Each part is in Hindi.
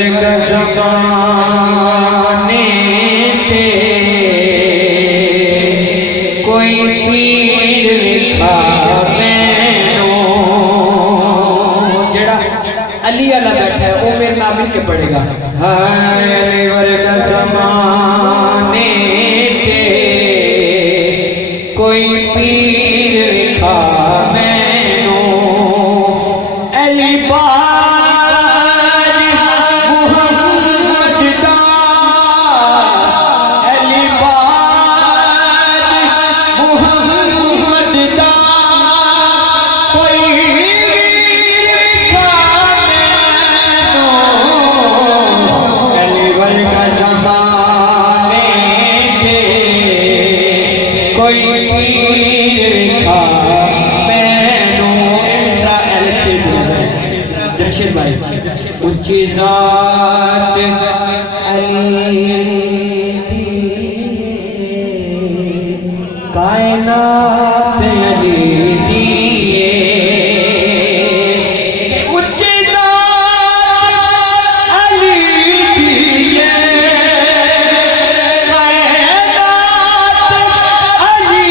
वर्गा ज़माने ते कोई पीर लिखा मैनू। जेड़ा अली वाला बैठा है वो मेरे नाम मिल के पढ़ेगा। हाय अली वर्गा ज़माने ते कोई पीर लिखा मैनू। अली उच्ची ज़ात अली दी कायनात अली दी उच्ची ज़ात अली दी कायनात अली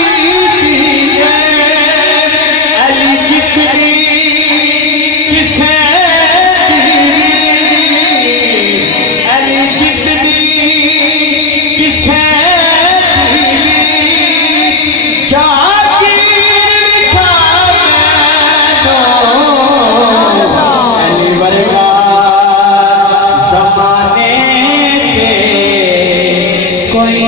दी अली जितनी किसे कोई